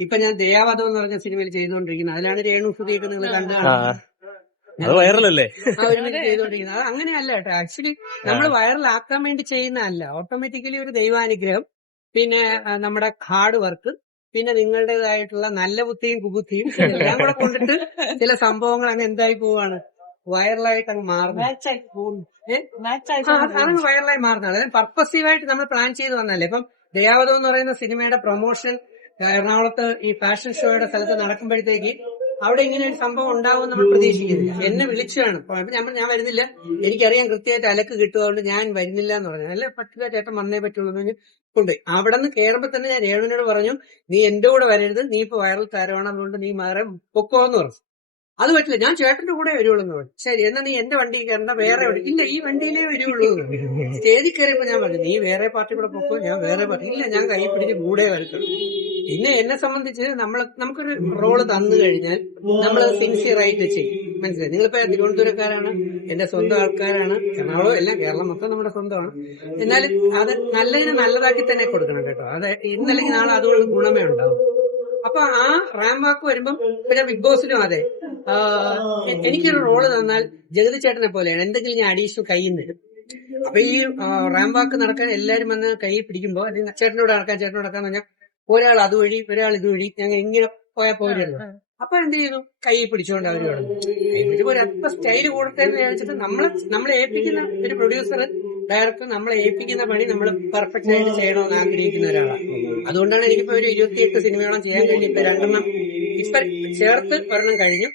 ഇപ്പൊ ഞാൻ ദയാവധം എന്ന് പറഞ്ഞ സിനിമയിൽ ചെയ്തുകൊണ്ടിരിക്കുന്നത്. അതിലാണ് രേണു സുധിയൊക്കെ നിങ്ങൾ കണ്ടതാണ് കണ്ടാണ് അത് വൈറലല്ലേ? ചെയ്തുകൊണ്ടിരിക്കുന്നത്. അത് അങ്ങനെയല്ല കേട്ടോ. ആക്ച്വലി നമ്മൾ വൈറലാക്കാൻ വേണ്ടി ചെയ്യുന്നതല്ല. ഓട്ടോമാറ്റിക്കലി ഒരു ദൈവാനുഗ്രഹം പിന്നെ നമ്മുടെ ഹാർഡ് വർക്ക് പിന്നെ നിങ്ങളുടേതായിട്ടുള്ള നല്ല ബുദ്ധിയും കുബുദ്ധിയും എല്ലാം കൂടെ കൊണ്ടിട്ട് ചില സംഭവങ്ങൾ അങ്ങ് എന്തായി പോവാണ്. വൈറലായിട്ട് അങ്ങ് മാറുന്നു. അതങ്ങ് വൈറലായി മാറുന്നത് അതായത് പർപ്പസീവായിട്ട് നമ്മൾ പ്ലാൻ ചെയ്ത് വന്നല്ലേ ഇപ്പം ദയാവധം എന്ന് പറയുന്ന സിനിമയുടെ പ്രൊമോഷൻ എറണാകുളത്ത് ഈ ഫാഷൻ ഷോയുടെ സ്ഥലത്ത് നടക്കുമ്പോഴത്തേക്ക് അവിടെ ഇങ്ങനെ ഒരു സംഭവം ഉണ്ടാവും നമ്മൾ പ്രതീക്ഷിക്കുന്നില്ല. എന്നെ വിളിച്ചാണ്. അപ്പൊ ഞാൻ ഞാൻ വരുന്നില്ല. എനിക്കറിയാം കൃത്യമായിട്ട് അലക്ക് കിട്ടുന്നതുകൊണ്ട് ഞാൻ വരുന്നില്ല എന്ന് പറഞ്ഞു. അല്ല പറ്റില്ല ചേട്ടൻ വന്നേ പറ്റുള്ളൂ എന്ന് അവിടെ നിന്ന് കയറുമ്പോ തന്നെ ഞാൻ രേണുവിനോട് പറഞ്ഞു നീ എന്റെ കൂടെ വരരുത്. നീ ഇപ്പൊ വൈറൽ താരമാണ്. അതുകൊണ്ട് നീ മാറി പൊക്കോ എന്ന് പറഞ്ഞു. അത് പറ്റില്ല. ഞാൻ ചേട്ടന്റെ കൂടെ വരുവുള്ളൂ എന്ന് പറഞ്ഞു. ശരി എന്നാ നീ എന്റെ വണ്ടിയിൽ കയറണ്ട. വേറെ വണ്ടി ഇല്ല ഈ വണ്ടിയിലേ പറഞ്ഞു. സ്റ്റേജിൽ കയറിയപ്പോ ഞാൻ പറഞ്ഞു നീ വേറെ പാർട്ടി കൂടെ പൊക്കോ. ഞാൻ വേറെ പാർട്ടി ഇല്ല ഞാൻ കൈ പിടിച്ച് കൂടെ വരത്തുള്ളൂ. പിന്നെ എന്നെ സംബന്ധിച്ച് നമ്മൾ നമുക്കൊരു റോൾ തന്നു കഴിഞ്ഞാൽ നമ്മൾ സിൻസിയർ ആയിട്ട് ചെയ്യും. മനസ്സിലായി? നിങ്ങളിപ്പോ തിരുവനന്തപുരക്കാരാണ് എന്റെ സ്വന്തം ആൾക്കാരാണ് എറണാകുളം എല്ലാം കേരളം മൊത്തം നമ്മുടെ സ്വന്തമാണ്. എന്നാലും അത് നല്ലതിന് നല്ലതാക്കി തന്നെ കൊടുക്കണം കേട്ടോ. അത് ഇന്നല്ലെങ്കിൽ നാളെ അതുകൊണ്ട് ഗുണമേ ഉണ്ടാവും. അപ്പൊ ആ റാം വാക്ക് വരുമ്പം പിന്നെ ബിഗ് ബോസിലും അതെ. എനിക്കൊരു റോൾ തന്നാൽ ജഗതി ചേട്ടനെ പോലെയാണ്. എന്തെങ്കിലും ഞാൻ അഡീഷണൽ കയ്യിൽ നിന്ന് അപ്പൊ ഈ റാം വാക്ക് നടക്കാൻ എല്ലാരും വന്ന് കൈ പിടിക്കുമ്പോ അല്ലെങ്കിൽ ചേട്ടനോട് നടക്കാൻ ചേട്ടനോട് നടക്കാന്ന് പറഞ്ഞാൽ ഒരാൾ അതുവഴി ഒരാൾ ഇതുവഴി ഞങ്ങൾ എങ്ങനെ പോയാൽ പോരുമല്ലോ അപ്പൊ എന്ത് ചെയ്യുന്നു കൈ പിടിച്ചുകൊണ്ട് അവർ വേണം പിടിച്ചപ്പോ ഒരു അല്പ സ്റ്റൈൽ കൂടട്ടെ എന്ന് വിചാരിച്ചിട്ട് നമ്മളെ നമ്മളെ ഏൽപ്പിക്കുന്ന ഒരു പ്രൊഡ്യൂസർ ഡയറക്ടർ നമ്മളെ ഏൽപ്പിക്കുന്ന പണി നമ്മൾ പെർഫെക്റ്റ് ആയിട്ട് ചെയ്യണമെന്ന് ആഗ്രഹിക്കുന്ന ഒരാളാണ് അതുകൊണ്ടാണ് എനിക്കിപ്പോ ഒരു ഇരുപത്തിയെട്ട് സിനിമയോളം ചെയ്യാൻ കഴിഞ്ഞു ഇപ്പൊ രണ്ടെണ്ണം ഇപ്പൊ ചേർത്ത് ഒരെണ്ണം കഴിഞ്ഞു.